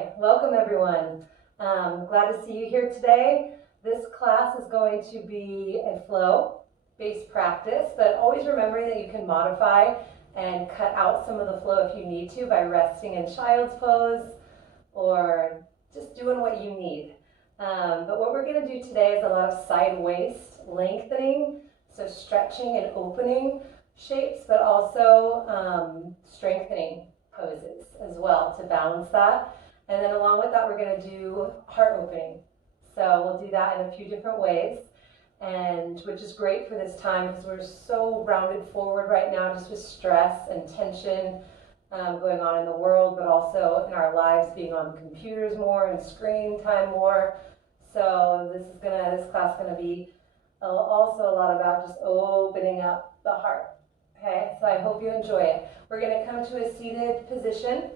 Hi, welcome everyone. Glad to see you here today. This class is going to be a flow-based practice, but always remembering that you can modify and cut out some of the flow if you need to by resting in child's pose or just doing what you need. But what we're going to do today is a lot of side waist lengthening, so stretching and opening shapes, but also strengthening poses as well to balance that. And then along with that, we're going to do heart opening. So we'll do that in a few different ways, and which is great for this time because we're so rounded forward right now just with stress and tension going on in the world, but also in our lives, being on computers more and screen time more. So this class is going to be also a lot about just opening up the heart. Okay, so I hope you enjoy it. We're going to come to a seated position,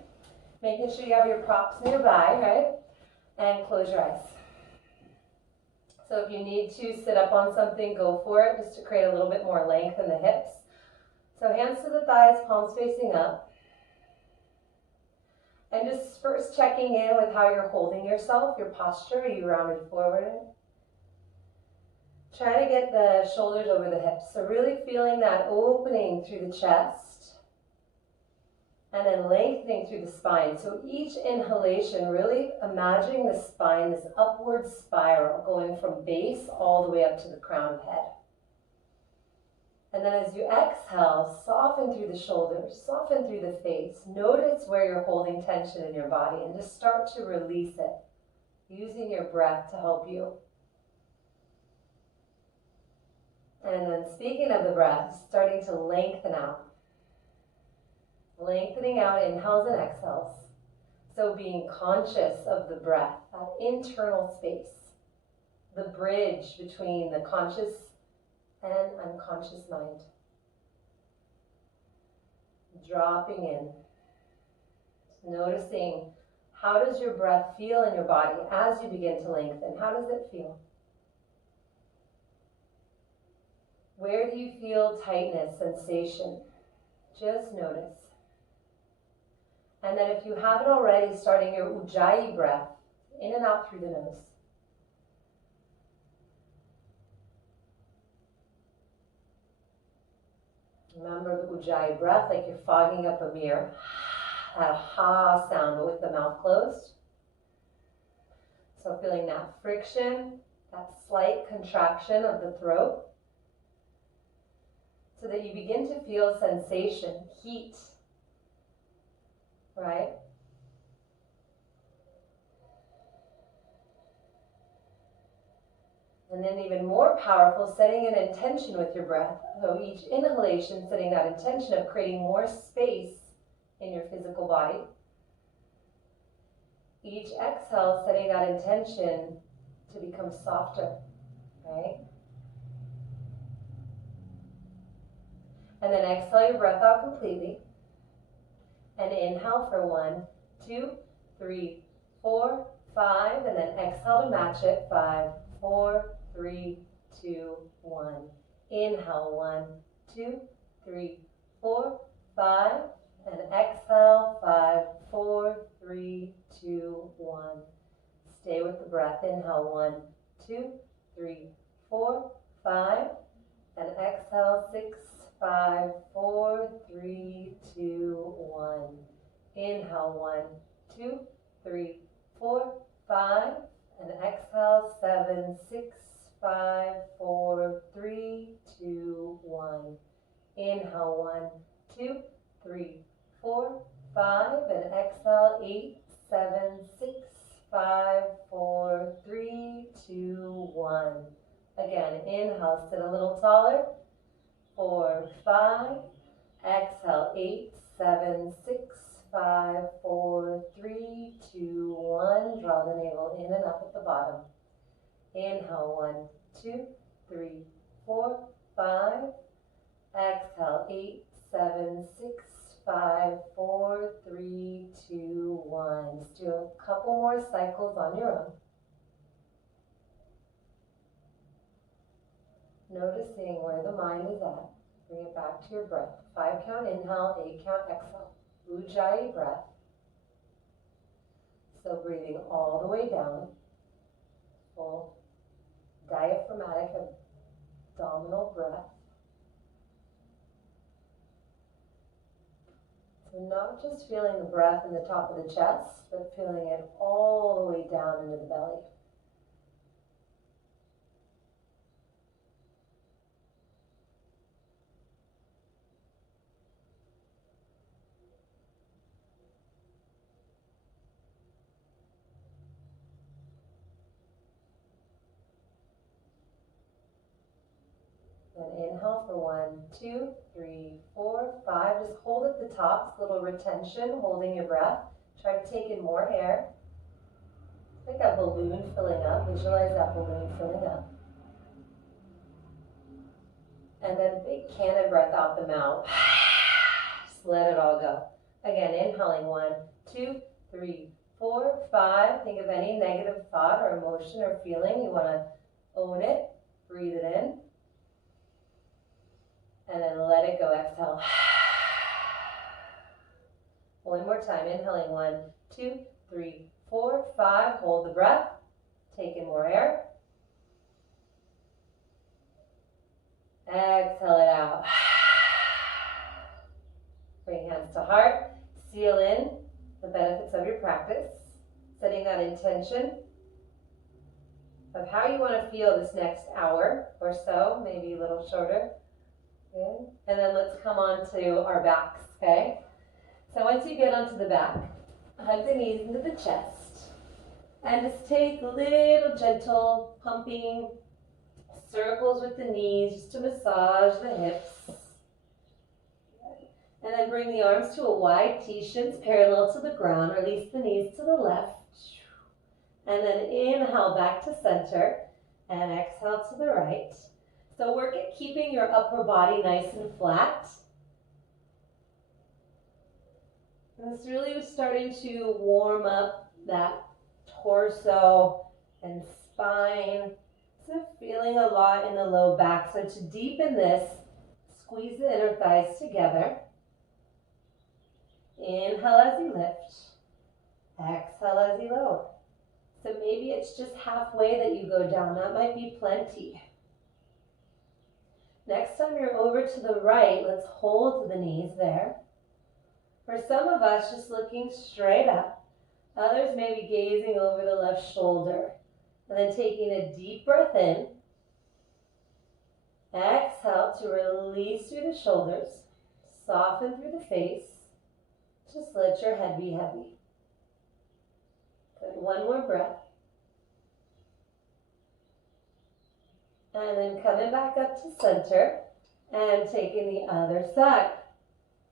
making sure you have your props nearby, right? And close your eyes. So if you need to sit up on something, go for it, just to create a little bit more length in the hips. So hands to the thighs, palms facing up. And just first checking in with how you're holding yourself, your posture. Are you rounded forward? Trying to get the shoulders over the hips. So really feeling that opening through the chest and then lengthening through the spine. So each inhalation, really imagining the spine, this upward spiral going from base all the way up to the crown of head. And then as you exhale, soften through the shoulders, soften through the face. Notice where you're holding tension in your body and just start to release it, using your breath to help you. And then speaking of the breath, starting to lengthen out. Lengthening out inhales and exhales. So being conscious of the breath, that internal space, the bridge between the conscious and unconscious mind. Dropping in. Noticing how does your breath feel in your body as you begin to lengthen. How does it feel? Where do you feel tightness, sensation? Just notice. And then if you haven't already, starting your Ujjayi breath, in and out through the nose. Remember the Ujjayi breath like you're fogging up a mirror. That ha sound, but with the mouth closed. So feeling that friction, that slight contraction of the throat, so that you begin to feel sensation, heat, right? And then even more powerful, setting an intention with your breath. So each inhalation, setting that intention of creating more space in your physical body. Each exhale, setting that intention to become softer, right? And then exhale your breath out completely. And inhale for 1, 2, 3, 4, 5. And then exhale to match it. 5, 4, 3, 2, 1. Inhale 1, 2, 3, 4, 5. And exhale 5, 4, 3, 2, 1. Stay with the breath. Inhale 1, 2, 3, 4, 5. And exhale 6, 5, 4, 3, 2, 1. Inhale 1, 2, 3, 4, 5. And exhale 7, 6, 5, 4, 3, 2, 1. Inhale 1, 2, 3, 4, 5. And exhale 8, 7, 6, 5, 4, 3, 2, 1. Again, inhale, sit a little taller. 4, 5. Exhale 8, 7, 6, 5, 4, 3, 2, 1. Draw the navel in and up at the bottom. Inhale 1, 2, 3, 4, 5. Exhale 8, 7, 6, 5, 4, 3, 2, 1. Let's do a couple more cycles on your own. Noticing where the mind is at. Bring it back to your breath. 5 count inhale, 8 count exhale. Ujjayi breath. So So breathing all the way down, full diaphragmatic abdominal breath. So not just feeling the breath in the top of the chest, but feeling it all the way down into the belly. Then inhale for 1, 2, 3, 4, 5. Just hold at the top, it's a little retention, holding your breath. Try to take in more air. It's like a balloon filling up. Visualize that balloon filling up. And then big cannon breath out the mouth. Just let it all go. Again, inhaling 1, 2, 3, 4, 5. Think of any negative thought or emotion or feeling. You want to own it. Breathe it in. And then let it go. Exhale. One more time. Inhaling 1, 2, 3, 4, 5. Hold the breath. Take in more air. Exhale it out. Bring hands to heart. Seal in the benefits of your practice. Setting that intention of how you want to feel this next hour or so, maybe a little shorter. Good. And then let's come on to our backs, okay? So once you get onto the back, hug the knees into the chest. And just take little gentle pumping circles with the knees just to massage the hips. And then bring the arms to a wide T-shins parallel to the ground. Release the knees to the left. And then inhale back to center and exhale to the right. So work at keeping your upper body nice and flat. And this really is starting to warm up that torso and spine. So feeling a lot in the low back. So to deepen this, squeeze the inner thighs together. Inhale as you lift. Exhale as you lower. So maybe it's just halfway that you go down. That might be plenty. Next time you're over to the right, let's hold the knees there. For some of us, just looking straight up. Others may be gazing over the left shoulder. And then taking a deep breath in. Exhale to release through the shoulders. Soften through the face. Just let your head be heavy. Good. One more breath. And then coming back up to center and taking the other side.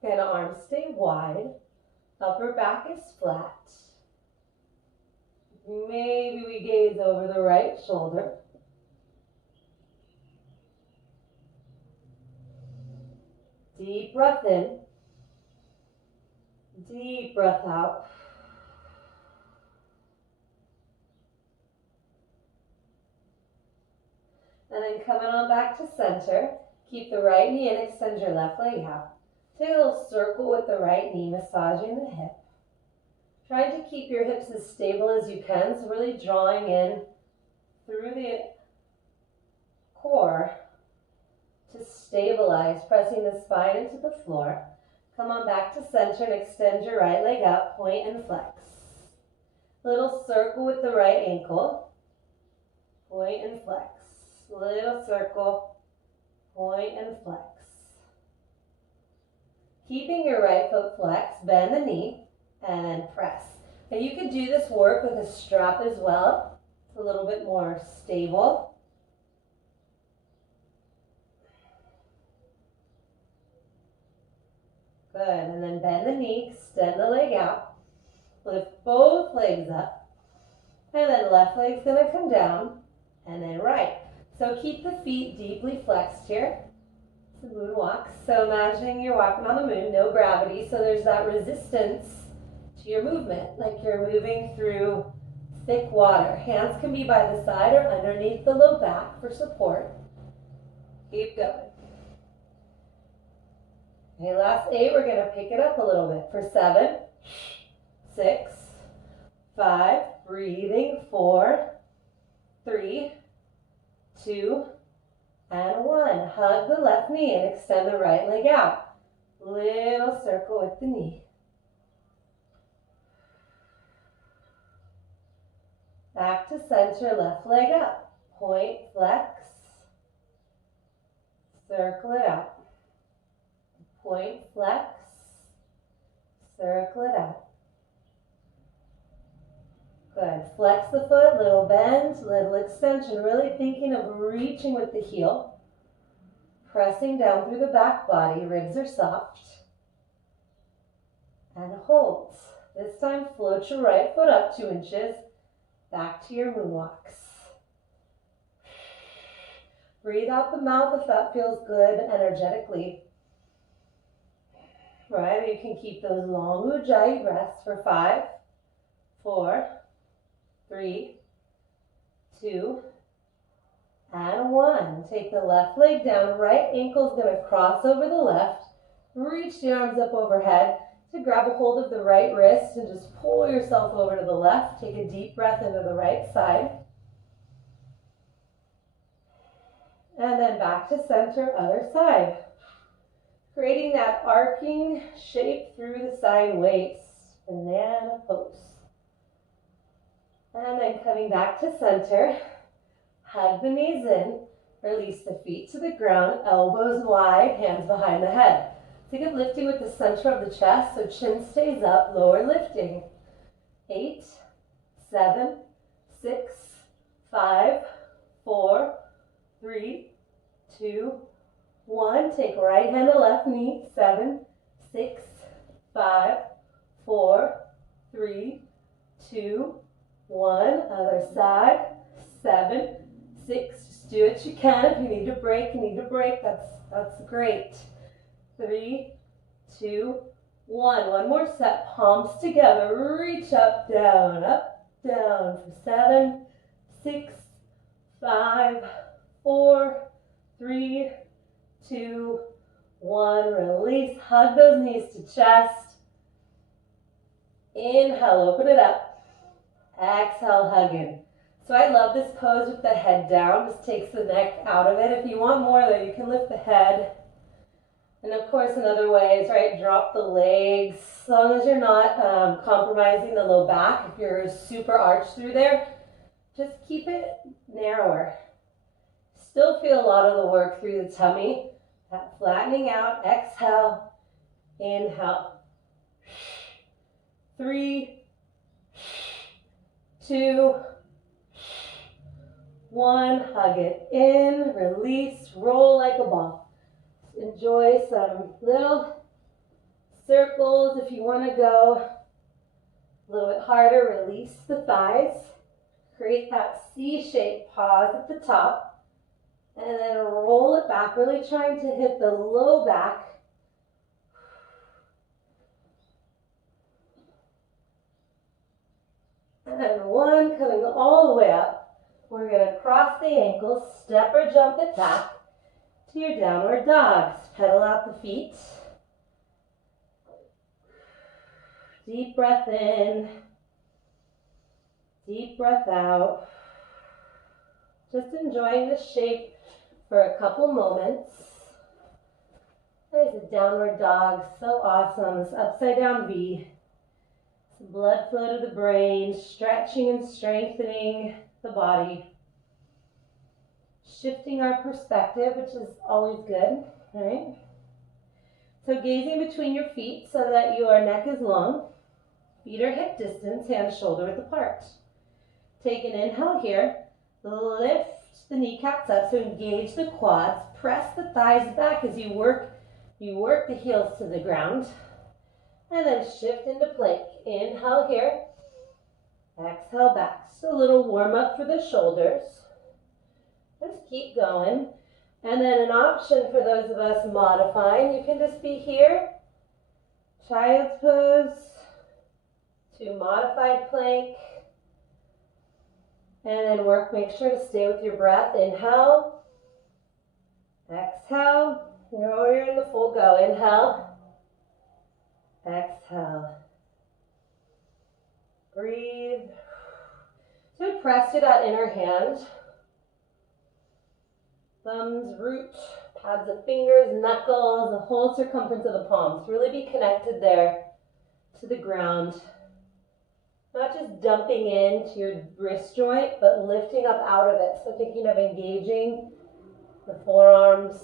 And arms stay wide. Upper back is flat. Maybe we gaze over the right shoulder. Deep breath in. Deep breath out. And then coming on back to center. Keep the right knee in, extend your left leg out. Take a little circle with the right knee, massaging the hip. Trying to keep your hips as stable as you can, so really drawing in through the core to stabilize, pressing the spine into the floor. Come on back to center and extend your right leg out, point and flex. Little circle with the right ankle, point and flex. Little circle, point and flex. Keeping your right foot flexed, bend the knee, and then press. And you could do this work with a strap as well. It's a little bit more stable. Good, and then bend the knee, extend the leg out. Lift both legs up. And then left leg's gonna come down, and then right. So keep the feet deeply flexed here. It's a moonwalk. So imagining you're walking on the moon, no gravity, so there's that resistance to your movement, like you're moving through thick water. Hands can be by the side or underneath the low back for support. Keep going. Okay, last 8, we're gonna pick it up a little bit for 7, 6, 5, breathing, 4, 3, 2, and 1. Hug the left knee and extend the right leg out. Little circle with the knee. Back to center, left leg up. Point, flex. Circle it out. Point, flex. Circle it out. Good. Flex the foot, little bend, little extension. Really thinking of reaching with the heel. Pressing down through the back body. Ribs are soft. And hold. This time, float your right foot up 2 inches. Back to your moonwalks. Breathe out the mouth if that feels good energetically. Right, you can keep those long ujjayi breaths for 5, 4, 3, 2, and 1. Take the left leg down. Right ankle's going to cross over the left. Reach the arms up overhead to grab a hold of the right wrist and just pull yourself over to the left. Take a deep breath into the right side. And then back to center, other side. Creating that arcing shape through the side waist. Banana pose. And then coming back to center. Hug the knees in. Release the feet to the ground. Elbows wide, hands behind the head. Think of lifting with the center of the chest so chin stays up, lower lifting. 8, 7, 6, 5, 4, 3, 2, 1. Take right hand to left knee. 7, 6, 5, 4, 3, 2, 1. Other side. 7, 6. Just do what you can. If you need to break, That's great. 3, 2, 1. One more set. Palms together. Reach up, down, for 7, 6, 5, 4, 3, 2, 1. Release. Hug those knees to chest. Inhale, open it up. Exhale, hug in. So I love this pose with the head down. Just takes the neck out of it. If you want more though, you can lift the head. And of course, another way is, right, drop the legs. As long as you're not compromising the low back. If you're super arched through there, just keep it narrower. Still feel a lot of the work through the tummy. That flattening out. Exhale. Inhale. 3, 2, 1. Hug it in. Release. Roll like a ball. Enjoy some little circles. If you want to go a little bit harder, release the thighs. Create that C-shaped pause at the top. And then roll it back, really trying to hit the low back. And 1, coming all the way up. We're going to cross the ankles, step or jump it back to your downward dog. Pedal out the feet. Deep breath in. Deep breath out. Just enjoying the shape for a couple moments. There's a downward dog. So awesome. This upside down V. Some blood flow to the brain. Stretching and strengthening the body. Shifting our perspective, which is always good. All right. So gazing between your feet so that your neck is long. Feet are hip distance, hands shoulder width apart. Take an inhale here. Lift the kneecaps up, so engage the quads. Press the thighs back as you work the heels to the ground. And then shift into plank. Inhale here. Exhale back. Just a little warm up for the shoulders. Just keep going. And then an option for those of us modifying, you can just be here, child's pose, to modified plank, and then make sure to stay with your breath. Inhale, exhale, you're in the full go. Inhale, exhale. Breathe. So press to that inner hand. Thumbs, root, pads of fingers, knuckles, the whole circumference of the palms. Really be connected there to the ground. Not just dumping into your wrist joint, but lifting up out of it. So thinking of engaging the forearms.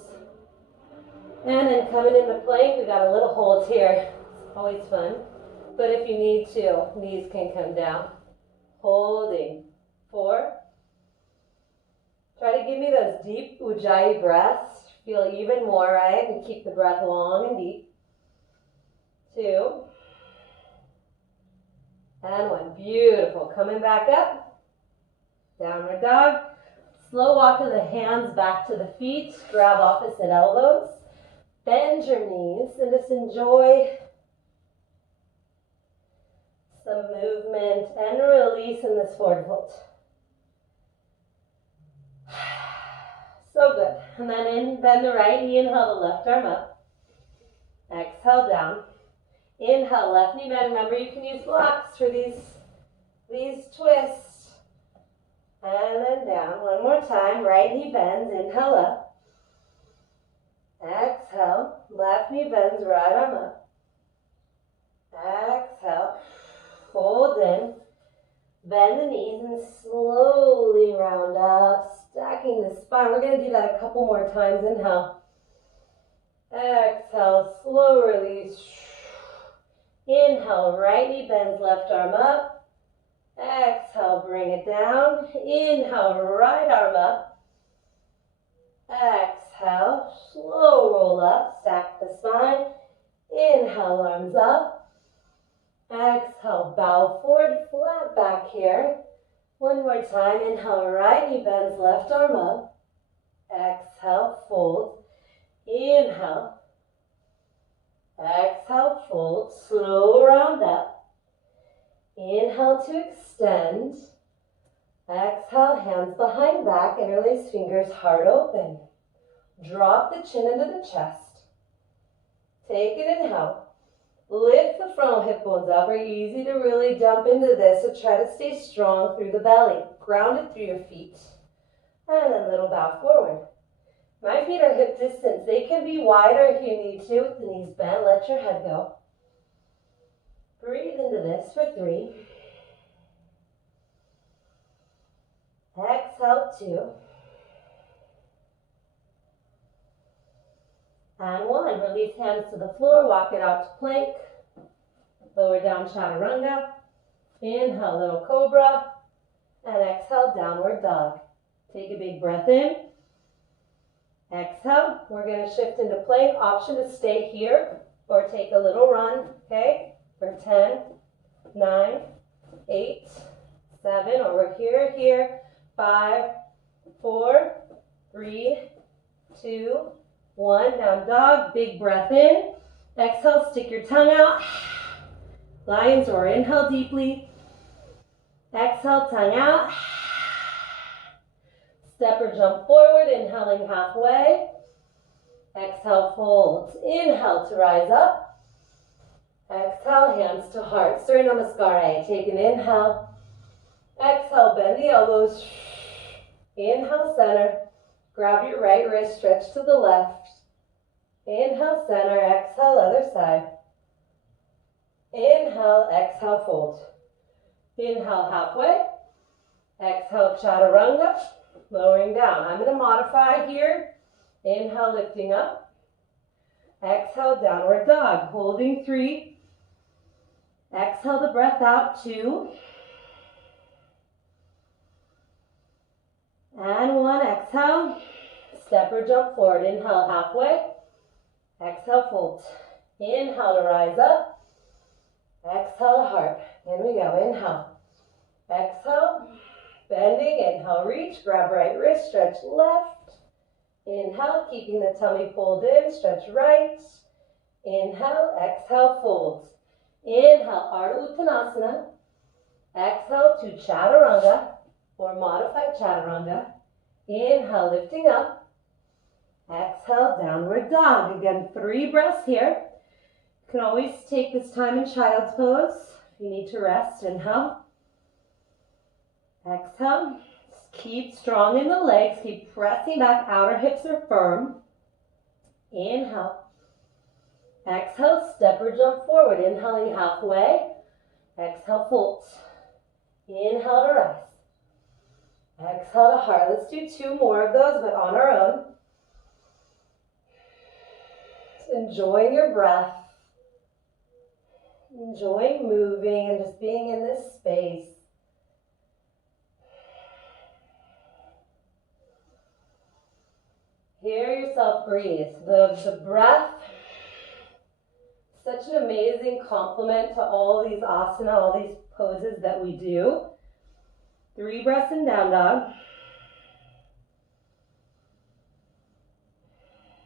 And then coming into plank, we got a little hold here. It's always fun. But if you need to, knees can come down. Holding. 4. Try to give me those deep ujjayi breaths. Feel even more, right? And keep the breath long and deep. 2. And 1. Beautiful. Coming back up. Downward dog. Slow walk of the hands back to the feet. Grab opposite elbows. Bend your knees and just enjoy some movement and release in this forward fold. So good. And then bend the right knee, inhale the left arm up. Exhale down. Inhale, left knee bend. Remember, you can use blocks for these twists. And then down. One more time. Right knee bends. Inhale up. Exhale. Left knee bends. Right arm up. Exhale. Fold in. Bend the knees and slowly round up. Stacking the spine. We're going to do that a couple more times. Inhale. Exhale. Slow release. Inhale. Right knee bends. Left arm up. Exhale. Bring it down. Inhale. Right arm up. Exhale. Slow roll up. Stack the spine. Inhale. Arms up. Exhale, bow forward, flat back here. One more time. Inhale, right knee bends, left arm up. Exhale, fold. Inhale. Exhale, fold. Slow round up. Inhale to extend. Exhale, hands behind back, interlace fingers, heart open. Drop the chin into the chest. Take an inhale. Lift the frontal hip bones up. Very easy to really jump into this, so try to stay strong through the belly. Grounded through your feet. And then a little bow forward. My feet are hip distance. They can be wider if you need to with the knees bent. Let your head go. Breathe into this for 3. Exhale, 2. And 1. Release hands to the floor. Walk it out to plank. Lower down chaturanga. Inhale, little cobra. And exhale, downward dog. Take a big breath in. Exhale. We're going to shift into plank. Option to stay here or take a little run. Okay? For 10, 9, 8, 7. Or we're here. 5, 4, 3, 2, 1, down dog, big breath in. Exhale, stick your tongue out. Lion's roar, inhale deeply. Exhale, tongue out. Step or jump forward, inhaling halfway. Exhale, fold. Inhale to rise up. Exhale, hands to heart. Surya Namaskara. Take an inhale. Exhale, bend the elbows. Inhale, center. Grab your right wrist, stretch to the left. Inhale, center, exhale, other side. Inhale, exhale, fold. Inhale, halfway. Exhale, chaturanga, lowering down. I'm going to modify here. Inhale, lifting up. Exhale, downward dog, holding 3. Exhale the breath out, 2. And 1, exhale. Step or jump forward. Inhale, halfway. Exhale, fold. Inhale to rise up. Exhale to heart. In we go. Inhale. Exhale. Bending. Inhale, reach. Grab right wrist. Stretch left. Inhale, keeping the tummy pulled in. Stretch right. Inhale. Exhale, fold. Inhale, Ardha Uttanasana. Exhale to chaturanga or modified chaturanga. Inhale, lifting up. Exhale, downward dog. Again, 3 breaths here. You can always take this time in child's pose If you need to rest, inhale. Exhale. Keep strong in the legs. Keep pressing back. Outer hips are firm. Inhale. Exhale, step or jump forward. Inhaling halfway. Exhale, fold. Inhale to rise. Exhale to heart. Let's do 2 more of those, but on our own. Just enjoying your breath. Enjoying moving and just being in this space. Hear yourself breathe. The breath, such an amazing complement to all these asana, all these poses that we do. 3 breaths in down dog.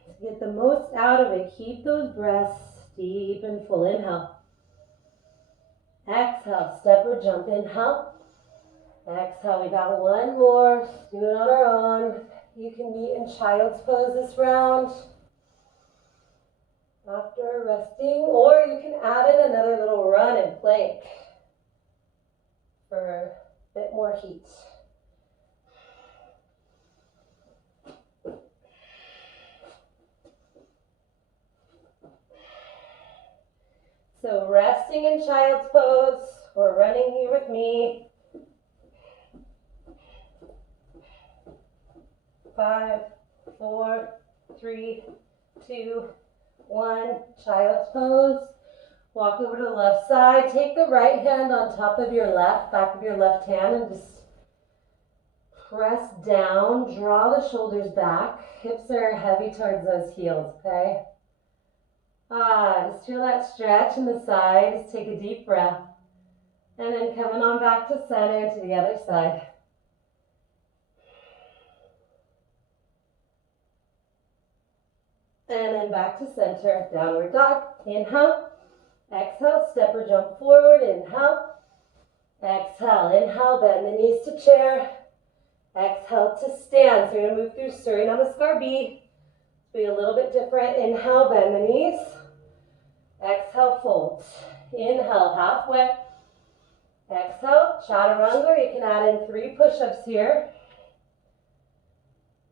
To get the most out of it, keep those breaths deep and full. Inhale. Exhale, step or jump. Inhale. Exhale, we got 1 more. Do it on our own. You can meet in child's pose this round after resting, or you can add in another little run and plank for a bit more heat. So resting in child's pose or running here with me. 5, 4, 3, 2, 1. Child's pose. Walk over to the left side. Take the right hand on top of your left, back of your left hand, and just press down. Draw the shoulders back. Hips are heavy towards those heels, okay? Just feel that stretch in the side. Just take a deep breath. And then coming on back to center to the other side. And then back to center, downward dog. Inhale, exhale, step or jump forward. Inhale, exhale, inhale, bend the knees to chair. Exhale to stand. So you're going to move through Surya Namaskar B. Be a little bit different. Inhale, bend the knees. Exhale, fold. Inhale, halfway. Exhale, chaturanga. You can add in 3 push-ups here.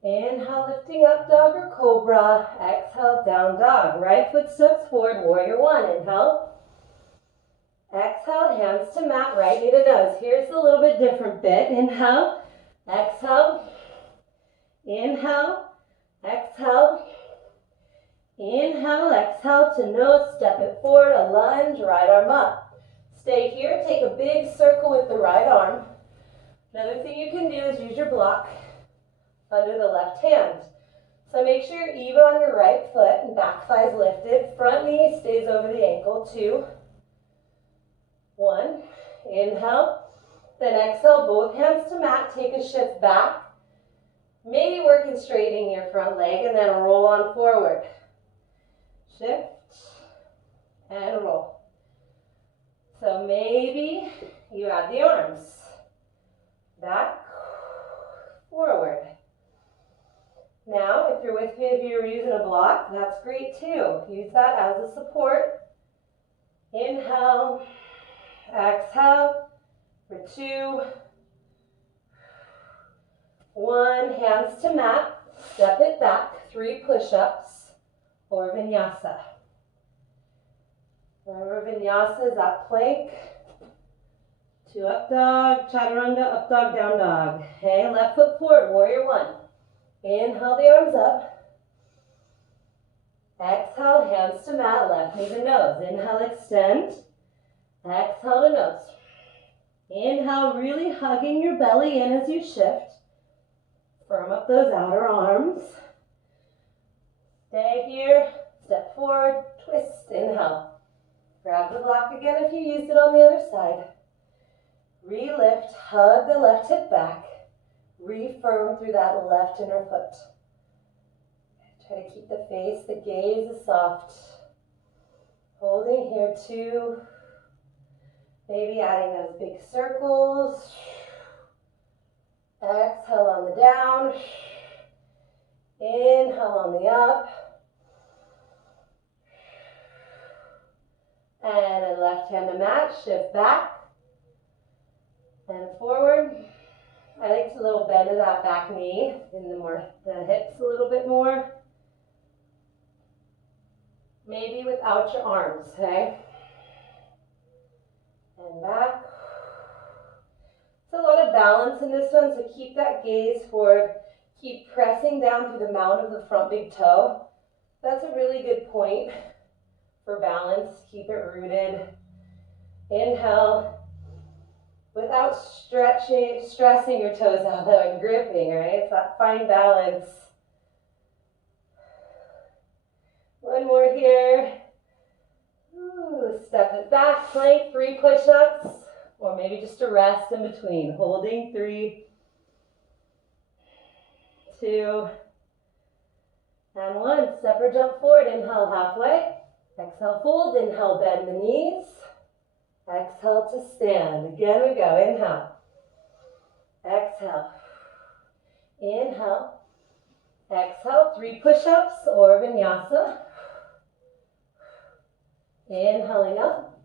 Inhale, lifting up, dog or cobra. Exhale, down dog. Right foot steps forward, warrior 1. Inhale. Exhale, hands to mat, right knee to nose. Here's a little bit different bit. Inhale, exhale, inhale, exhale, inhale, exhale to nose. Step it forward, a lunge, right arm up. Stay here, take a big circle with the right arm. Another thing you can do is use your block under the left hand. So make sure you're even on your right foot and back thigh is lifted. Front knee stays over the ankle. 2, 1. Inhale. Then exhale, both hands to mat. Take a shift back. Maybe working straightening your front leg and then roll on forward. Shift and roll. So maybe you add the arms. Back, forward. Now, if you're with me, if you're using a block, that's great too. Use that as a support. Inhale, exhale for 2, 1. Hands to mat. Step it back. 3 push-ups or vinyasa. Remember, vinyasa is that plank. 2 up dog, chaturanga, up dog, down dog. Okay, left foot forward, warrior 1. Inhale the arms up. Exhale, hands to mat, left knee to nose. Inhale, extend. Exhale to nose. Inhale, really hugging your belly in as you shift. Firm up those outer arms. Stay here. Step forward, twist, inhale. Grab the block again if you used it on the other side. Relift, hug the left hip back. Refirm through that left inner foot. Try to keep the face, the gaze is soft. Holding here 2. Maybe adding those big circles. Exhale on the down. Inhale on the up. And then left hand to mat, shift back and forward. I like to little bend of that back knee in the hips a little bit more. Maybe without your arms, okay? And back. It's a lot of balance in this one, so keep that gaze forward. Keep pressing down through the mound of the front big toe. That's a really good point for balance. Keep it rooted. Inhale. Without stressing your toes out though and gripping, right? It's that fine balance. One more here. Ooh, step it back, plank, 3 push-ups, or maybe just a rest in between. Holding 3, 2, and 1. Step or jump forward. Inhale halfway. Exhale, fold. Inhale, bend the knees. Exhale to stand. Again we go. Inhale. Exhale. Inhale. Exhale. 3 push-ups or vinyasa. Inhaling up.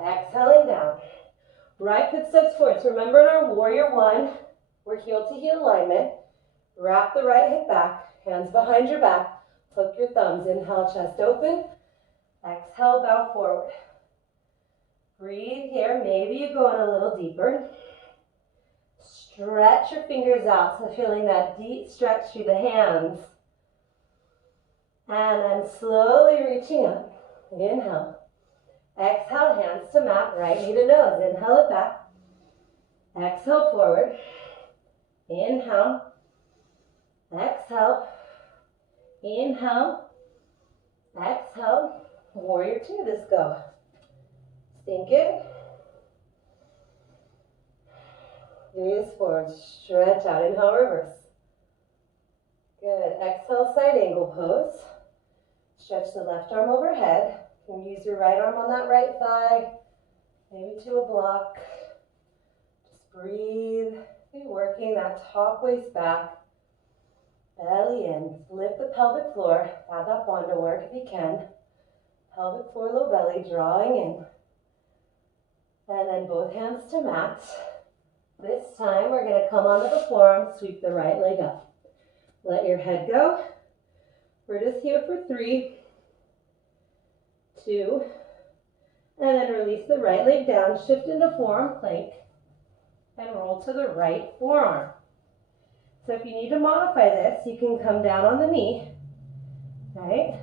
Exhaling down. Right foot steps forward. So remember in our warrior 1, we're heel to heel alignment. Wrap the right hip back. Hands behind your back. Hook your thumbs. Inhale, chest open. Exhale, bow forward. Breathe here. Maybe you go in a little deeper. Stretch your fingers out. So feeling that deep stretch through the hands. And then slowly reaching up. Inhale. Exhale, hands to mat. Right knee to nose. Inhale it back. Exhale forward. Inhale. Exhale. Inhale. Exhale. Warrior 2. Let's go. Sink in. Gaze forward. Stretch out. Inhale, reverse. Good. Exhale, side angle pose. Stretch the left arm overhead. You can use your right arm on that right thigh. Maybe to a block. Just breathe. Be working that top waist back. Belly in. Lift the pelvic floor. Add that bondo work if you can. Pelvic floor, low belly, drawing in. And then both hands to mat. This time we're going to come onto the forearm, sweep the right leg up. Let your head go. We're just here for 3, 2, and then release the right leg down, shift into forearm plank, and roll to the right forearm. So if you need to modify this, you can come down on the knee, right?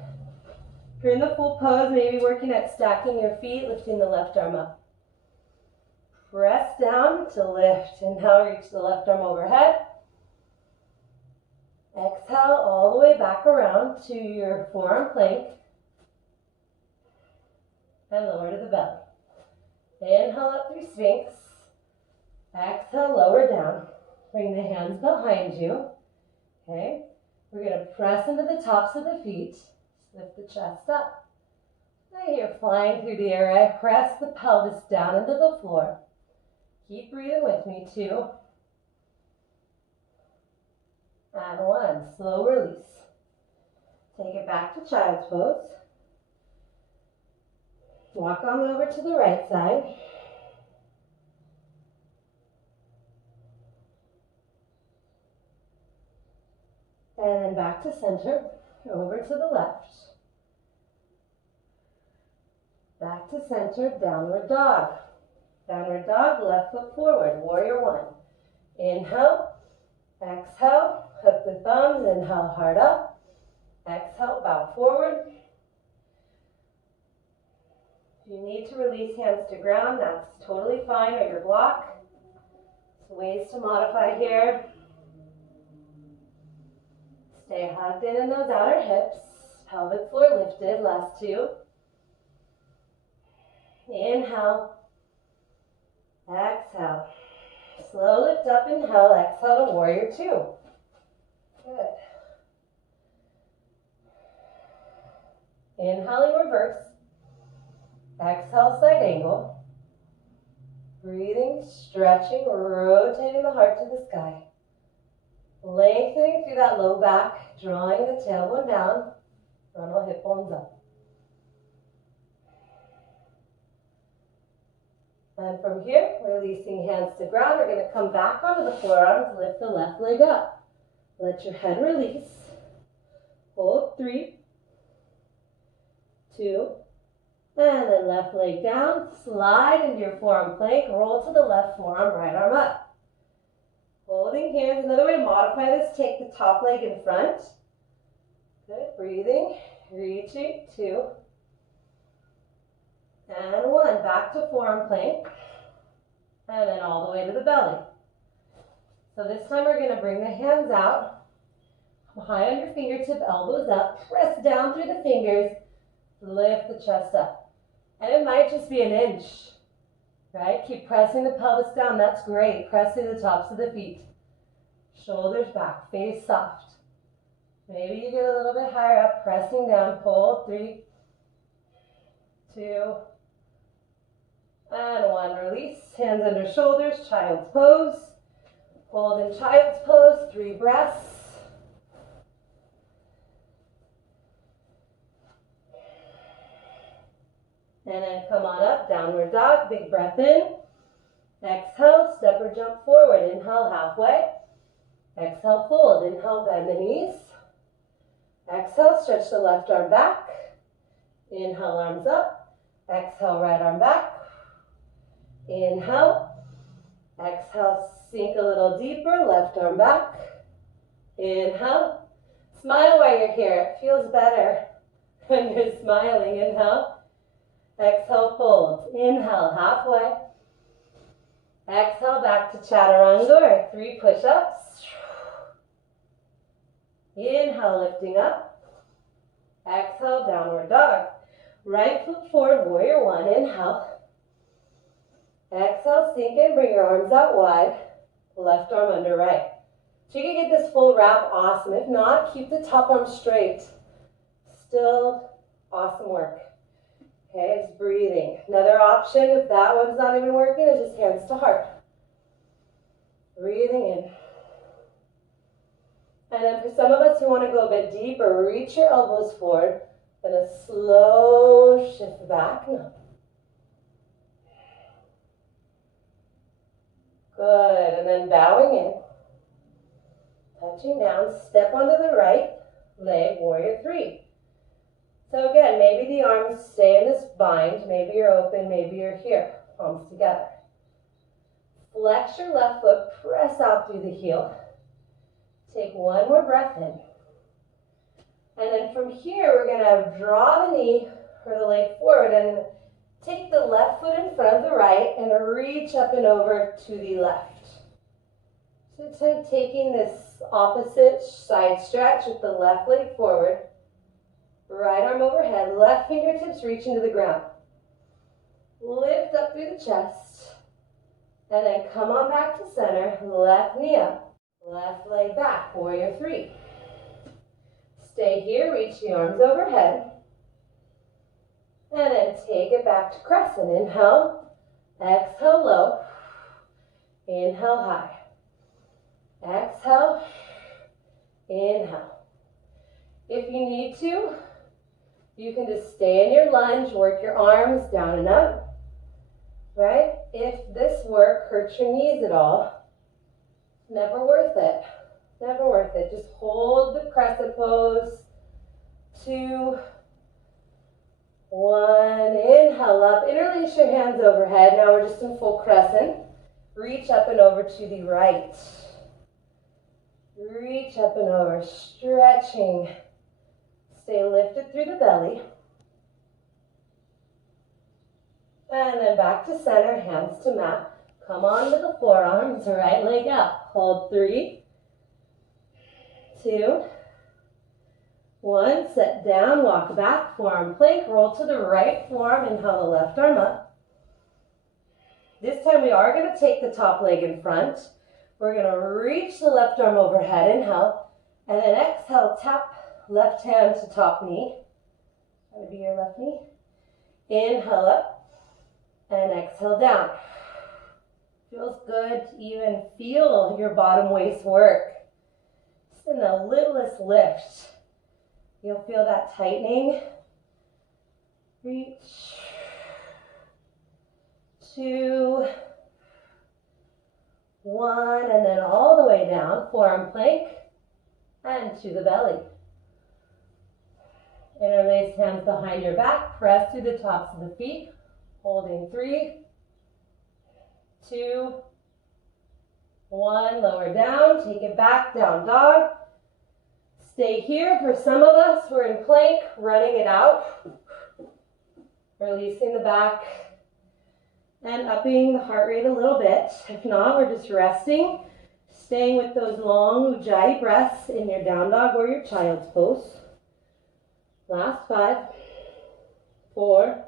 If you're in the full pose, maybe working at stacking your feet, lifting the left arm up. Press down to lift. Inhale, reach the left arm overhead. Exhale all the way back around to your forearm plank. And lower to the belly. Inhale up through Sphinx. Exhale, lower down. Bring the hands behind you. Okay? We're going to press into the tops of the feet. Lift the chest up. Now you're flying through the air. I press the pelvis down into the floor. Keep breathing with me. 2. And 1. Slow release. Take it back to child's pose. Walk on over to the right side. And then back to center. Over to the left. Back to center. Downward dog. Downward dog, left foot forward. Warrior 1. Inhale. Exhale. Hook the thumbs. Inhale, heart up. Exhale, bow forward. If you need to release hands to ground, that's totally fine, or your block. There's ways to modify here. Stay hugged in those outer hips. Pelvic floor lifted. Last 2. Inhale. Exhale. Slow lift up. Inhale. Exhale to warrior 2. Good. Inhaling reverse. Exhale, side angle. Breathing, stretching, rotating the heart to the sky. Lengthening through that low back, drawing the tailbone down, frontal hip bones up. And from here, releasing hands to ground, we're going to come back onto the forearms, lift the left leg up. Let your head release. Hold 3, 2, and then left leg down. Slide into your forearm plank. Roll to the left forearm, right arm up. Holding here. Another way to modify this, take the top leg in front. Good. Breathing. Reaching. 2. And 1. Back to forearm plank. And then all the way to the belly. So this time we're going to bring the hands out. High on your fingertip, elbows up. Press down through the fingers. Lift the chest up. And it might just be an inch. Right? Keep pressing the pelvis down. That's great. Press through the tops of the feet. Shoulders back. Face soft. Maybe you get a little bit higher up. Pressing down. Hold. 3, 2, and 1. Release. Hands under shoulders. Child's pose. Hold in child's pose. 3 breaths. And then come on up. Downward dog. Big breath in. Exhale. Step or jump forward. Inhale halfway. Exhale. Fold. Inhale. Bend the knees. Exhale. Stretch the left arm back. Inhale. Arms up. Exhale. Right arm back. Inhale. Exhale. Sink a little deeper. Left arm back. Inhale. Smile while you're here. It feels better when you're smiling. Inhale. Exhale. Fold. Inhale. Halfway. Exhale. Back to chaturanga or 3 push-ups. Inhale. Lifting up. Exhale. Downward dog. Right foot forward. Warrior 1. Inhale. Exhale, sink in, bring your arms out wide, left arm under right. So you can get this full wrap, awesome. If not, keep the top arm straight. Still awesome work. Okay, just breathing. Another option, if that one's not even working, is just hands to heart. Breathing in. And then for some of us who want to go a bit deeper, reach your elbows forward, then a slow shift back. Good, and then bowing in, touching down, step onto the right leg, warrior 3. So again, maybe the arms stay in this bind, maybe you're open, maybe you're here, palms together. Flex your left foot, press out through the heel. Take 1 more breath in. And then from here, we're gonna draw the knee or the leg forward and take the left foot in front of the right and reach up and over to the left. So taking this opposite side stretch with the left leg forward, right arm overhead, left fingertips reach into the ground. Lift up through the chest, and then come on back to center, left knee up, left leg back, warrior 3. Stay here, reach the arms overhead. And then take it back to crescent. Inhale, exhale low, inhale high. Exhale, inhale. If you need to, you can just stay in your lunge, work your arms down and up, right? If this work hurts your knees at all, never worth it. Never worth it. Just hold the crescent pose. 2, 1, inhale up, interlace your hands overhead. Now we're just in full crescent. Reach up and over to the right. Reach up and over, stretching. Stay lifted through the belly. And then back to center, hands to mat. Come on to the forearms, right leg up. Hold 3, 2, 1, set down, walk back, forearm plank, roll to the right forearm, inhale the left arm up. This time we are going to take the top leg in front. We're going to reach the left arm overhead, inhale, and then exhale, tap left hand to top knee. That would be your left knee. Inhale up, and exhale down. Feels good to even feel your bottom waist work. Just in the littlest lift. You'll feel that tightening. Reach. 2, 1, and then all the way down, forearm plank, and to the belly. Interlace hands behind your back, press through the tops of the feet, holding 3, 2, 1, lower down, take it back, down dog. Stay here. For some of us, we're in plank, running it out, releasing the back, and upping the heart rate a little bit. If not, we're just resting, staying with those long ujjayi breaths in your down dog or your child's pose. Last 5, 4,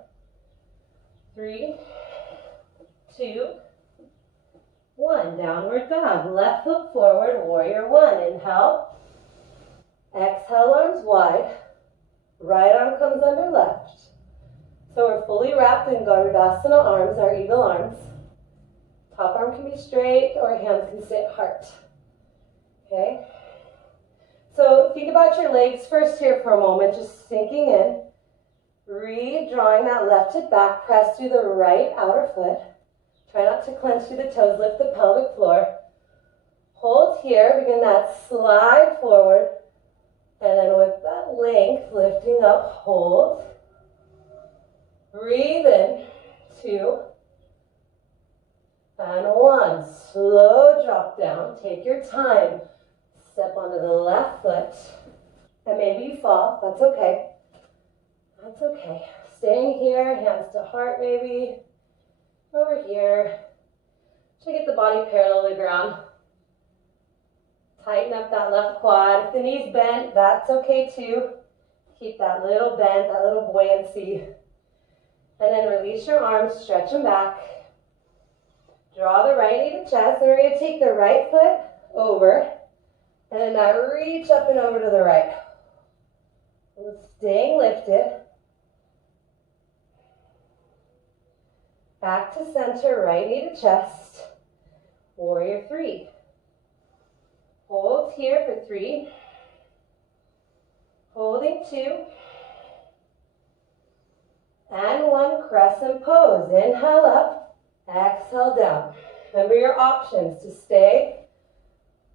3, 2, 1. Downward dog. Left foot forward, warrior 1. Inhale. Exhale, arms wide. Right arm comes under left. So we're fully wrapped in Garudasana arms, our eagle arms. Top arm can be straight or hands can sit heart. Okay? So think about your legs first here for a moment, just sinking in. Redrawing that left hip back, press through the right outer foot. Try not to clench through the toes, lift the pelvic floor. Hold here, begin that slide forward. And then with that length, lifting up, hold. Breathe in, 2, and 1. Slow drop down, take your time. Step onto the left foot, and maybe you fall, that's okay. That's okay. Staying here, hands to heart maybe. Over here. Try to get the body parallel to the ground. Tighten up that left quad. If the knee's bent, that's okay too. Keep that little bend, that little buoyancy. And then release your arms, stretch them back. Draw the right knee to chest, and we're going to take the right foot over. And then now reach up and over to the right. Staying lifted. Back to center, right knee to chest. Warrior 3. Hold here for 3. Holding 2. And 1, crescent pose. Inhale up, exhale down. Remember your options to stay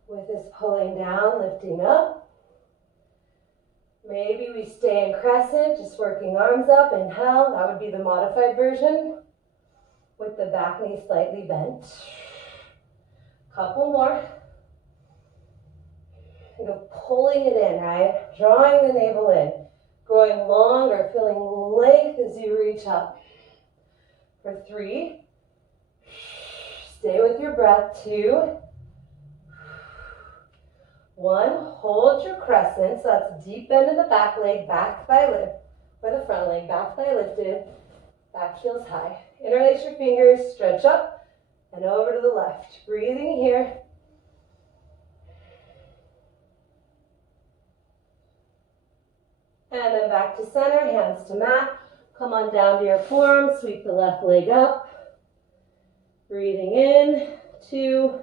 with this pulling down, lifting up. Maybe we stay in crescent, just working arms up. Inhale, that would be the modified version with the back knee slightly bent. Couple more. And go pulling it in, right? Drawing the navel in. Growing longer, feeling length as you reach up. For 3. Stay with your breath. 2. 1, hold your crescent, so that's deep bend in the back leg, back thigh lift, or the front leg, back thigh lifted, back heels high. Interlace your fingers, stretch up, and over to the left. Breathing here. And then back to center, hands to mat. Come on down to your forearms, sweep the left leg up. Breathing in, 2,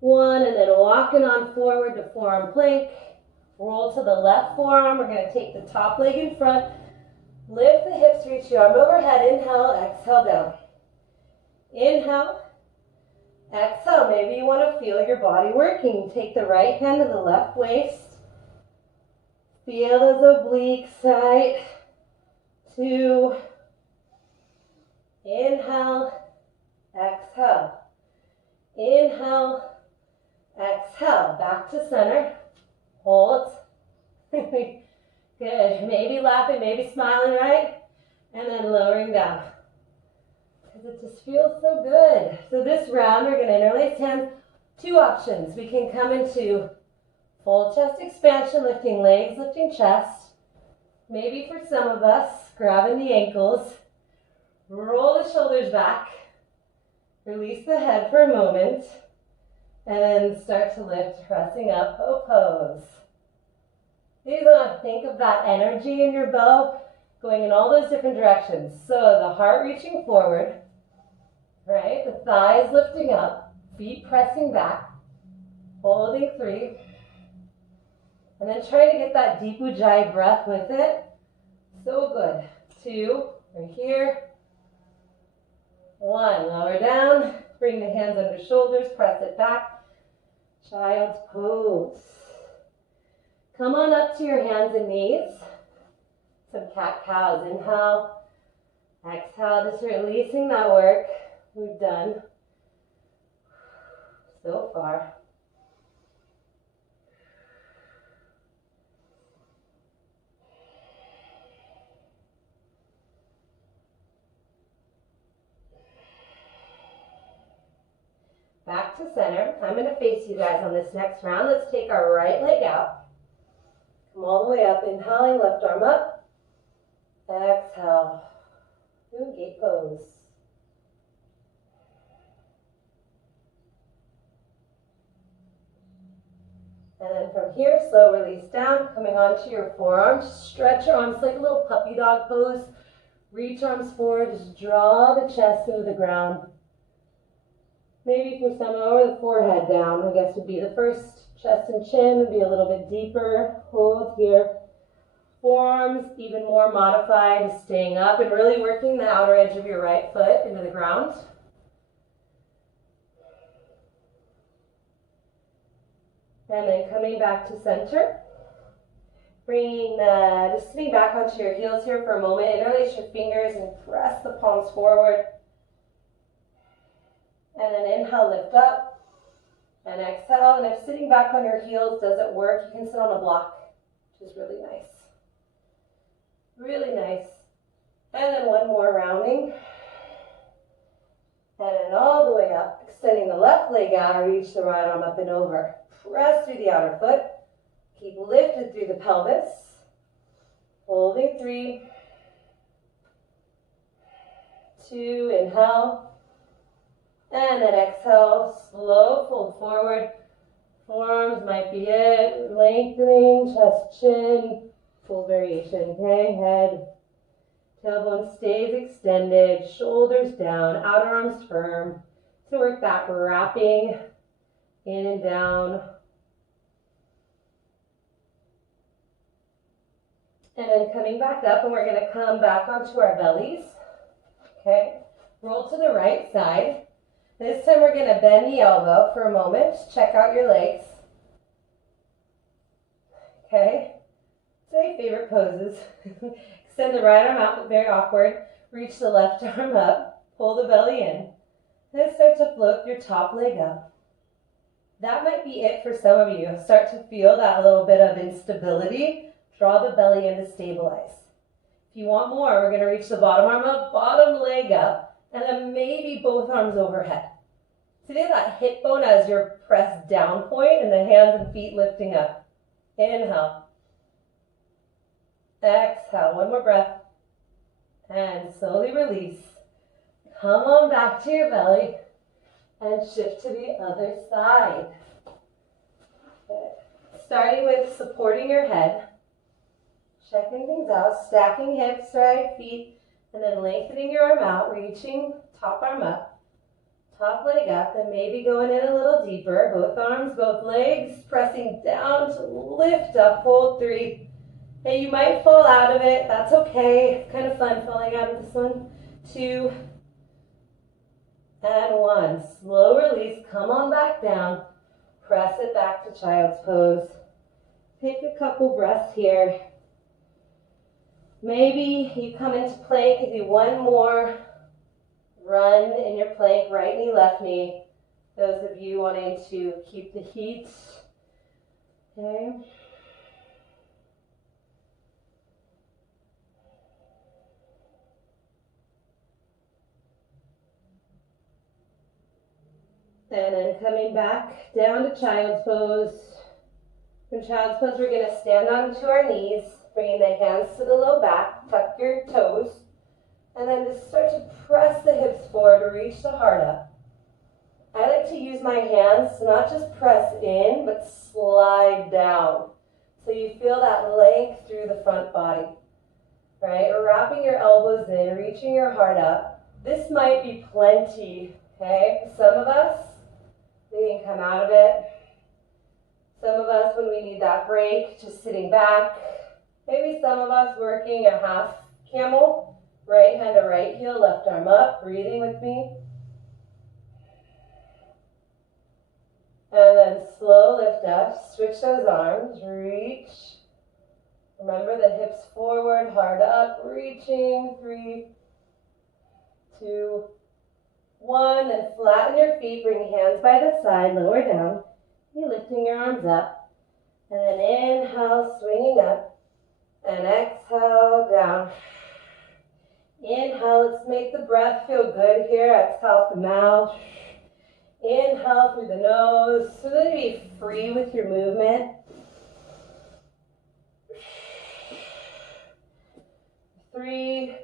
1, and then walking on forward to forearm plank. Roll to the left forearm. We're going to take the top leg in front. Lift the hips, reach your arm overhead. Inhale, exhale down. Inhale, exhale. Maybe you want to feel your body working. Take the right hand to the left waist. Feel those obliques, right? 2. Inhale, exhale. Inhale, exhale. Back to center. Hold. Good. Maybe laughing, maybe smiling, right? And then lowering down. Because it just feels so good. So this round, we're going to interlace hands. 2 options. We can come into full chest expansion, lifting legs, lifting chest. Maybe for some of us, grabbing the ankles. Roll the shoulders back. Release the head for a moment. And then start to lift, pressing up, pose. You want to think of that energy in your bow going in all those different directions. So the heart reaching forward, right? The thighs lifting up, feet pressing back, holding 3. And then trying to get that deep ujjayi breath with it. So good. 2, right here. 1, lower down, bring the hands under shoulders, press it back, child's pose. Come on up to your hands and knees, some cat-cows, inhale, exhale, just releasing that work we've done so far. Back to center. I'm going to face you guys on this next round. Let's take our right leg out. Come all the way up. Inhaling, left arm up. Exhale. Do a gate pose. And then from here, slow release down, coming onto your forearms. Stretch your arms like a little puppy dog pose. Reach arms forward. Just draw the chest into the ground. Maybe for some, lower the forehead down, I guess would be the first. Chest and chin would be a little bit deeper. Hold here. Forearms even more modified, staying up and really working the outer edge of your right foot into the ground. And then coming back to center. Just sitting back onto your heels here for a moment. Interlace your fingers and press the palms forward. And then inhale, lift up, and exhale. And if sitting back on your heels doesn't work, you can sit on a block, which is really nice. Really nice. And then one more rounding. And then all the way up, extending the left leg out, reach the right arm up and over. Press through the outer foot. Keep lifted through the pelvis. Holding 3, 2, inhale. And then exhale, slow fold forward. Forearms might be it. Lengthening, chest, chin, full variation. Okay, head, tailbone stays extended, shoulders down, outer arms firm. To work that wrapping in and down. And then coming back up, and we're going to come back onto our bellies. Okay, roll to the right side. This time we're going to bend the elbow for a moment. Check out your legs. Okay. Say favorite poses. Extend the right arm out, but very awkward. Reach the left arm up. Pull the belly in. Then start to float your top leg up. That might be it for some of you. Start to feel that little bit of instability. Draw the belly in to stabilize. If you want more, we're going to reach the bottom arm up, bottom leg up. And then maybe both arms overhead. See that hip bone as your pressed down point and the hands and feet lifting up. Inhale. Exhale. One more breath. And slowly release. Come on back to your belly and shift to the other side. Okay. Starting with supporting your head. Checking things out. Stacking hips, right, feet. And then lengthening your arm out, reaching top arm up, top leg up, and maybe going in a little deeper. Both arms, both legs, pressing down to lift up, hold 3. Hey, you might fall out of it. That's okay. It's kind of fun falling out of this one. 2, and 1. Slow release. Come on back down. Press it back to child's pose. Take a couple breaths here. Maybe you come into plank and do one more run in your plank, right knee, left knee. Those of you wanting to keep the heat. Okay. And then coming back down to child's pose. In child's pose, we're going to stand onto our knees, bringing the hands to the low back, tuck your toes, and then just start to press the hips forward to reach the heart up. I like to use my hands to not just press in, but slide down. So you feel that length through the front body, right? Wrapping your elbows in, reaching your heart up. This might be plenty, okay? Some of us, we can come out of it. Some of us, when we need that break, just sitting back. Maybe some of us working a half camel, Right hand to right heel, left arm up, breathing with me. And then slow lift up, switch those arms, reach. Remember the hips forward, heart up, reaching. 3, 2, 1. Then flatten your feet, bring hands by the side, lower down. You're lifting your arms up. And then inhale, swinging up. And exhale, down. Inhale, let's make the breath feel good here. Exhale from the mouth. Inhale through the nose. So that you be free with your movement. 3,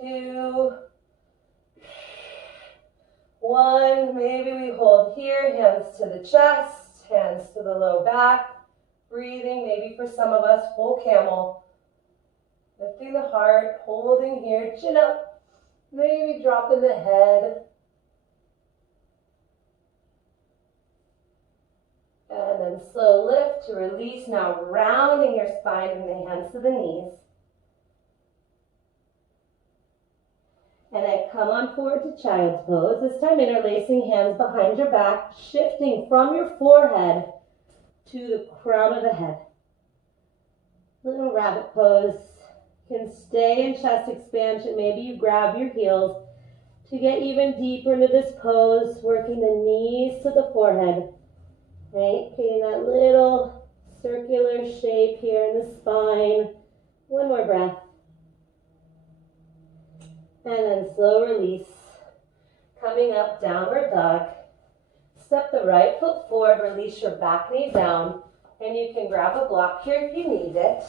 2, 1. Maybe we hold here, hands to the chest, hands to the low back. Breathing, maybe for some of us, full camel. Lifting the heart, holding here, chin up. Maybe dropping the head. And then slow lift to release. Now rounding your spine, bring the hands to the knees. And then come on forward to child's pose. This time interlacing hands behind your back, shifting from your forehead to the crown of the head. Little rabbit pose. You can stay in chest expansion. Maybe you grab your heels to get even deeper into this pose, working the knees to the forehead. Right? Creating that little circular shape here in the spine. One more breath. And then slow release. Coming up, downward dog. Step the right foot forward, release your back knee down, and you can grab a block here if you need it.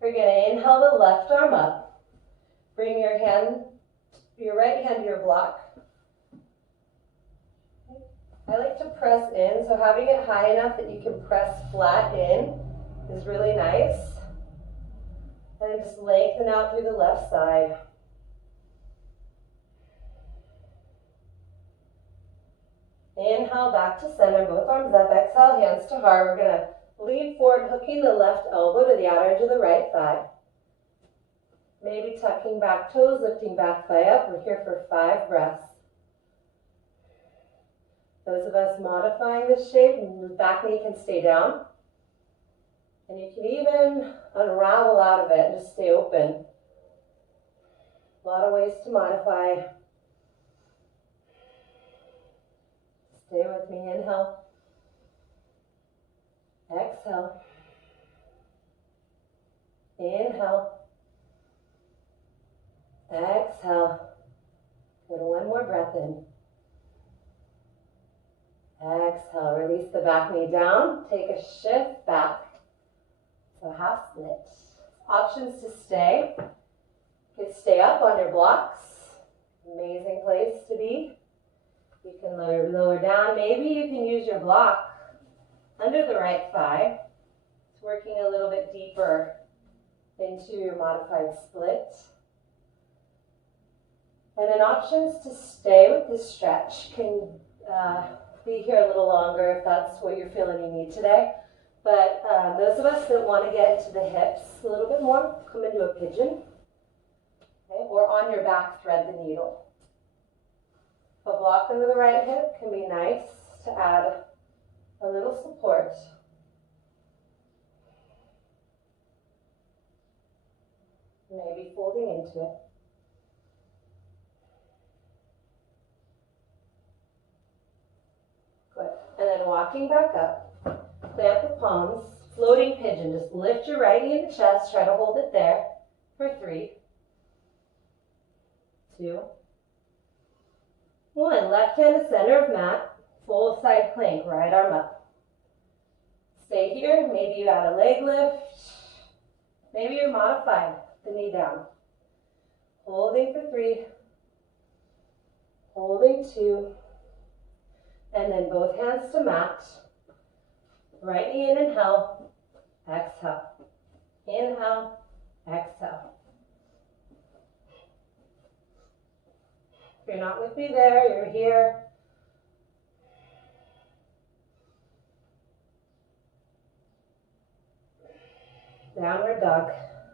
We're going to inhale the left arm up. Bring your right hand to your block. I like to press in, so having it high enough that you can press flat in is really nice. And just lengthen out through the left side. Inhale, back to center, both arms up. Exhale, hands to heart. We're going to lean forward, hooking the left elbow to the outer edge of the right thigh. Maybe tucking back toes, lifting back thigh up. We're here for 5 breaths. Those of us modifying this shape, the back knee can stay down. And you can even unravel out of it and just stay open. A lot of ways to modify. Stay with me. Inhale. Exhale. Inhale. Exhale. Good. One more breath in. Exhale. Release the back knee down. Take a shift back. So half split. Options to stay. You can stay up on your blocks. Amazing place to be. You can lower down. Maybe you can use your block under the right thigh. It's working a little bit deeper into your modified split. And then options to stay with this stretch can be here a little longer if that's what you're feeling you need today. But those of us that want to get into the hips a little bit more, come into a pigeon. Okay? Or on your back, thread the needle. A block under the right hip can be nice to add a little support. Maybe folding into it. Good. And then walking back up, plant the palms, floating pigeon. Just lift your right knee in the chest, try to hold it there for 3, 2, 1. Left hand to center of mat, full side plank, right arm up. Stay here. Maybe you add a leg lift. Maybe you're modified, the knee down. Holding for 3, holding 2, and then both hands to mat. Right knee in, inhale, exhale. Inhale, exhale. If you're not with me there, you're here. Downward dog.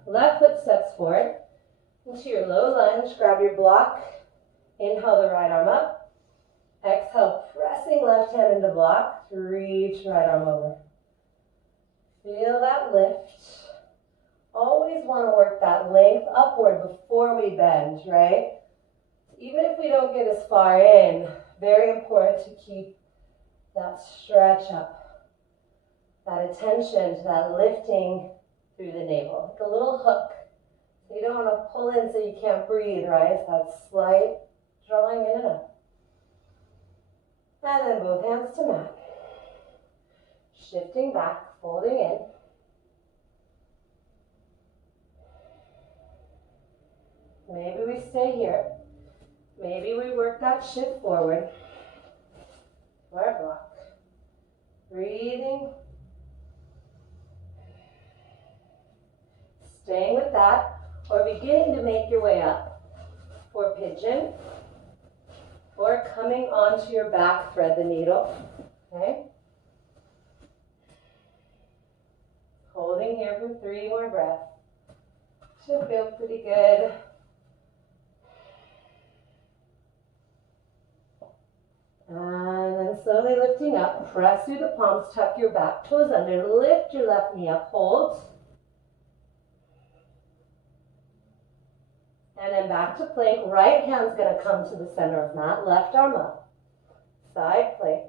Left foot steps forward into your low lunge. Grab your block. Inhale the right arm up. Exhale, pressing left hand into block. Reach right arm over. Feel that lift. Always want to work that length upward before we bend, right? Even if we don't get as far in, very important to keep that stretch up, that attention to that lifting through the navel, like a little hook. So you don't want to pull in so you can't breathe, right? It's that slight drawing in and up. And then both hands to mat. Shifting back, folding in. Maybe we stay here. Maybe we work that shift forward to our block. Breathing. Staying with that, or beginning to make your way up for pigeon, or coming onto your back, thread the needle, okay? Holding here for 3 more breaths. Should feel pretty good. And then slowly lifting up, press through the palms, tuck your back toes under, lift your left knee up, hold. And then back to plank, right hand's gonna come to the center of mat, left arm up, side plank.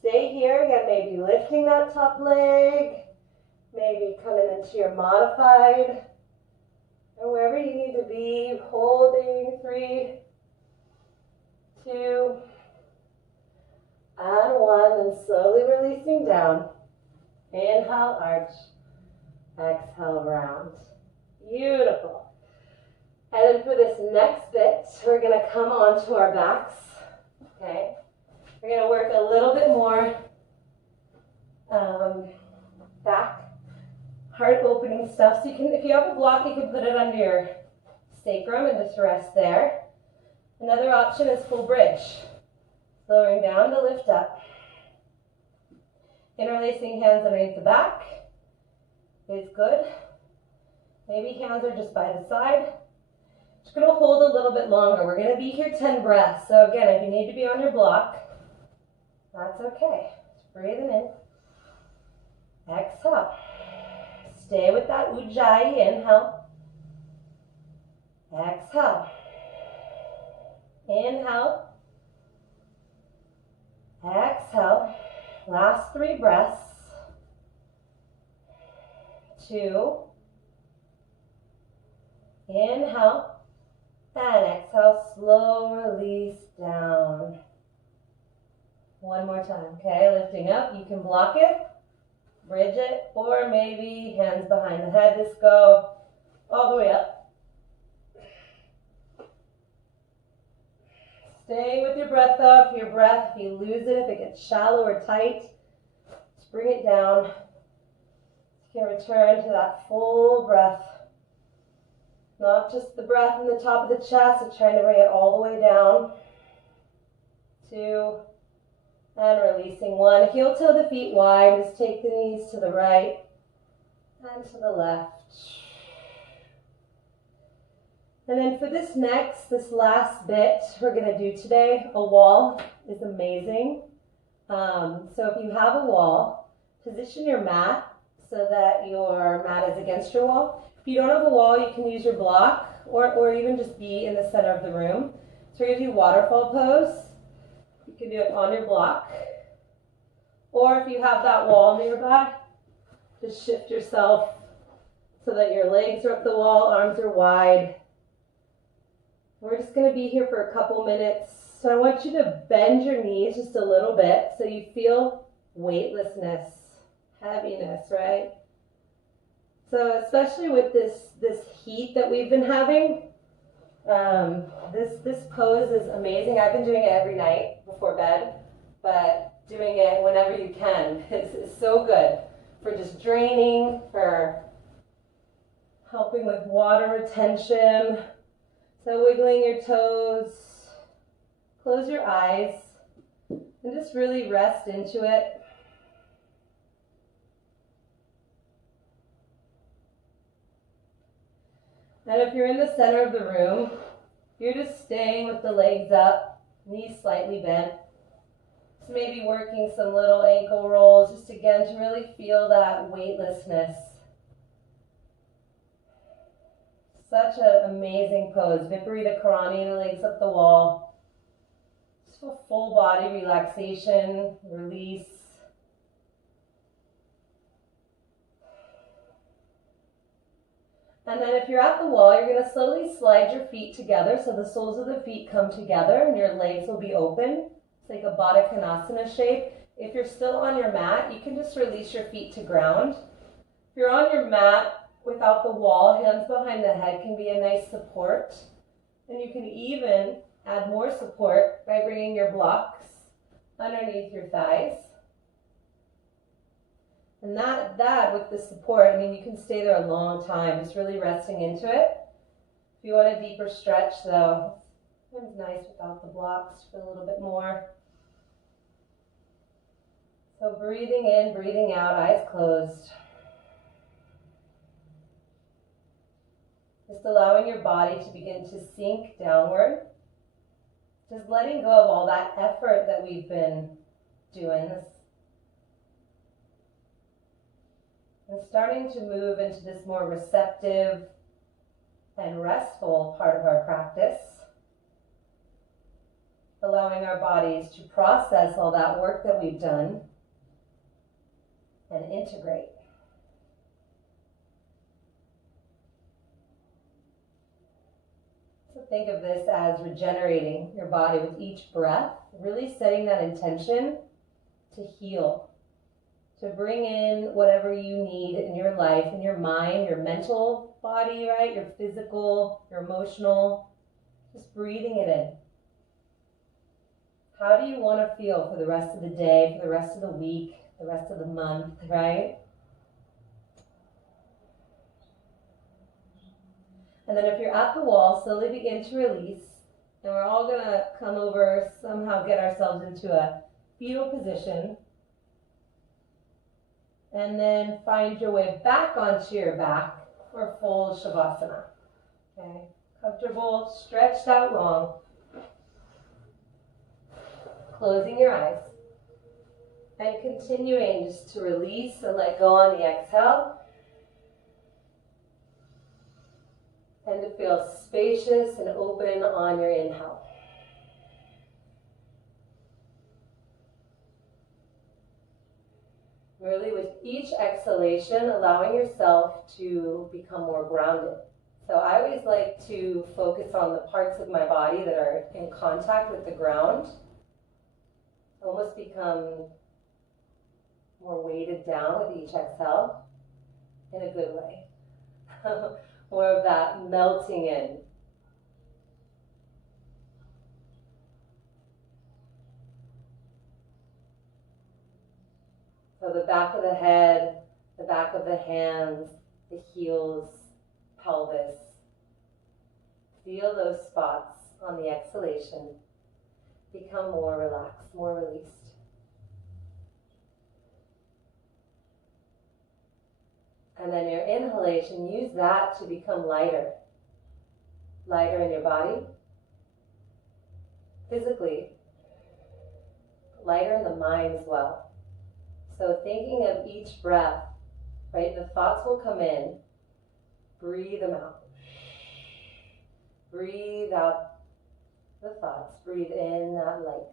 Stay here, again, maybe lifting that top leg, maybe coming into your modified, and wherever you need to be, holding, 3, 2, and 1, and slowly releasing down. Inhale, arch, exhale, round. Beautiful. And then for this next bit, we're gonna come onto our backs, okay? We're gonna work a little bit more back, heart opening stuff. So you can, if you have a block, you can put it under your sacrum and just rest there. Another option is full bridge. Lowering down to lift up. Interlacing hands underneath the back is good. Maybe hands are just by the side. Just going to hold a little bit longer. We're going to be here 10 breaths. So again, if you need to be on your block, that's okay. Just breathing in. Exhale. Stay with that ujjayi. Inhale. Exhale. Inhale. Exhale. Last 3 breaths. 2. Inhale. And exhale, slow release down. One more time, okay? Lifting up, you can block it, bridge it, or maybe hands behind the head. Just go all the way up. Staying with your breath up. Your breath, if you lose it, if it gets shallow or tight, just bring it down. You can return to that full breath. Not just the breath in the top of the chest, but trying to bring it all the way down. 2, and releasing 1. Heel toe the feet wide. Just take the knees to the right and to the left. And then for this last bit we're going to do today, a wall is amazing. So if you have a wall, position your mat so that your mat is against your wall. If you don't have a wall, you can use your block or even just be in the center of the room. So we're going to do waterfall pose. You can do it on your block. Or if you have that wall nearby, just shift yourself so that your legs are up the wall, arms are wide. We're just going to be here for a couple minutes. So I want you to bend your knees just a little bit so you feel weightlessness, heaviness, right? So especially with this heat that we've been having, this pose is amazing. I've been doing it every night before bed, but doing it whenever you can is so good for just draining, for helping with water retention. So wiggling your toes, close your eyes, and just really rest into it. And if you're in the center of the room, you're just staying with the legs up, knees slightly bent. So maybe working some little ankle rolls, just again to really feel that weightlessness. Such an amazing pose. Viparita Karani, the legs up the wall. Just a full body relaxation, release. And then if you're at the wall, you're going to slowly slide your feet together so the soles of the feet come together and your legs will be open. It's like a Baddha Konasana shape. If you're still on your mat, you can just release your feet to ground. If you're on your mat without the wall, hands behind the head can be a nice support. And you can even add more support by bringing your blocks underneath your thighs. And that with the support, I mean, you can stay there a long time, just really resting into it. If you want a deeper stretch, though, it's nice without the blocks for a little bit more. So breathing in, breathing out, eyes closed. Just allowing your body to begin to sink downward. Just letting go of all that effort that we've been doing. And starting to move into this more receptive and restful part of our practice. Allowing our bodies to process all that work that we've done and integrate. So think of this as regenerating your body with each breath, really setting that intention to heal. To bring in whatever you need in your life, in your mind, your mental body, right? Your physical, your emotional. Just breathing it in. How do you want to feel for the rest of the day, for the rest of the week, the rest of the month, right? And then if you're at the wall, slowly begin to release. And we're all going to come over, somehow get ourselves into a fetal position. And then find your way back onto your back for full Shavasana. Okay, comfortable, stretched out long. Closing your eyes. And continuing just to release and let go on the exhale. And to feel spacious and open on your inhale. Really, with each exhalation, allowing yourself to become more grounded. So I always like to focus on the parts of my body that are in contact with the ground. Almost become more weighted down with each exhale in a good way. More of that melting in. So the back of the head, the back of the hands, the heels, pelvis. Feel those spots on the exhalation. Become more relaxed, more released. And then your inhalation, use that to become lighter. Lighter in your body, physically, lighter in the mind as well. So thinking of each breath, right, the thoughts will come in, breathe them out. Breathe out the thoughts, breathe in that lightness.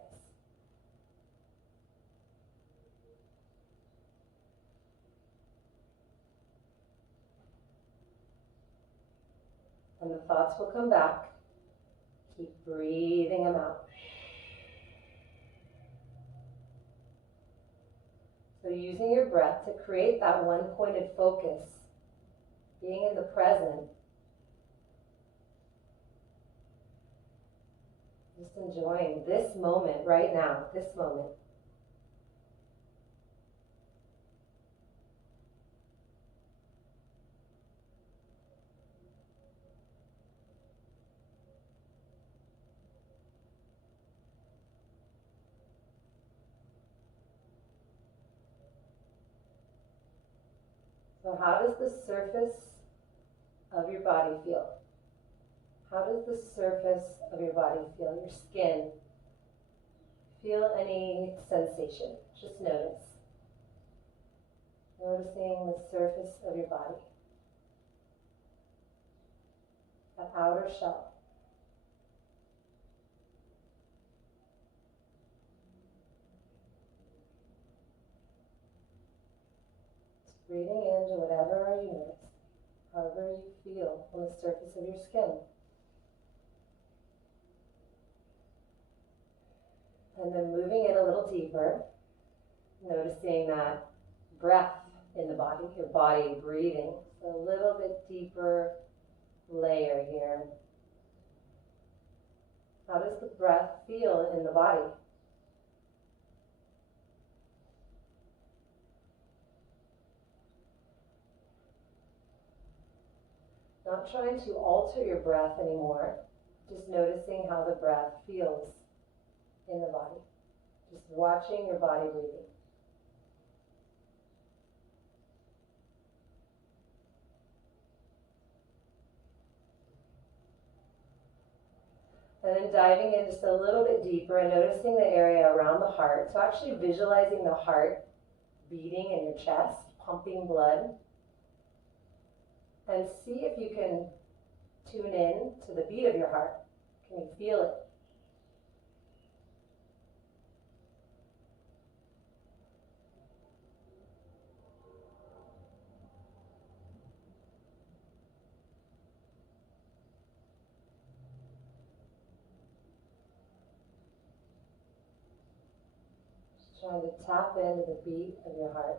And the thoughts will come back. Keep breathing them out. So using your breath to create that one-pointed focus, being in the present, just enjoying this moment right now, this moment. So how does the surface of your body feel? How does the surface of your body feel? Your skin. Feel any sensation. Just notice. Noticing the surface of your body. That outer shell. Just breathing into whatever you notice. However you feel on the surface of your skin. And then moving in a little deeper, noticing that breath in the body, your body breathing. So a little bit deeper layer here. How does the breath feel in the body? Not trying to alter your breath anymore, just noticing how the breath feels in the body. Just watching your body breathing. And then diving in just a little bit deeper and noticing the area around the heart. So actually visualizing the heart beating in your chest, pumping blood. And see if you can tune in to the beat of your heart. Can you feel it? Just trying to tap into the beat of your heart.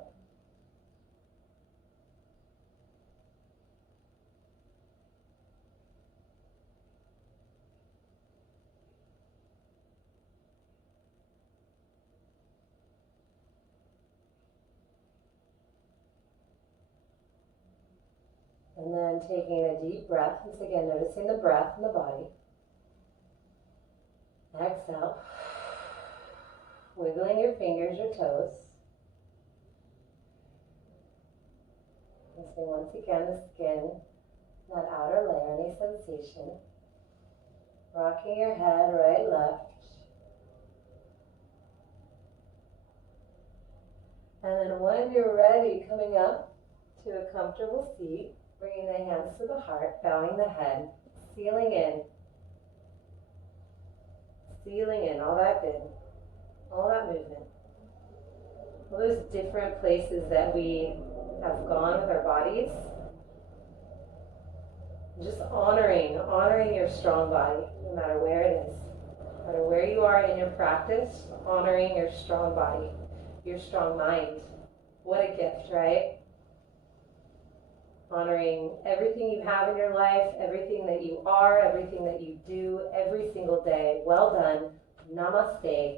And then taking a deep breath, once again noticing the breath in the body. Exhale. Wiggling your fingers, your toes. Noticing once again the skin, that outer layer, any sensation. Rocking your head right, left. And then when you're ready, coming up to a comfortable seat, bringing the hands to the heart, bowing the head, sealing in all that good, all that movement. All those different places that we have gone with our bodies. Just honoring your strong body, no matter where it is. No matter where you are in your practice, honoring your strong body, your strong mind. What a gift, right? Honoring everything you have in your life, everything that you are, everything that you do every single day. Well done. Namaste.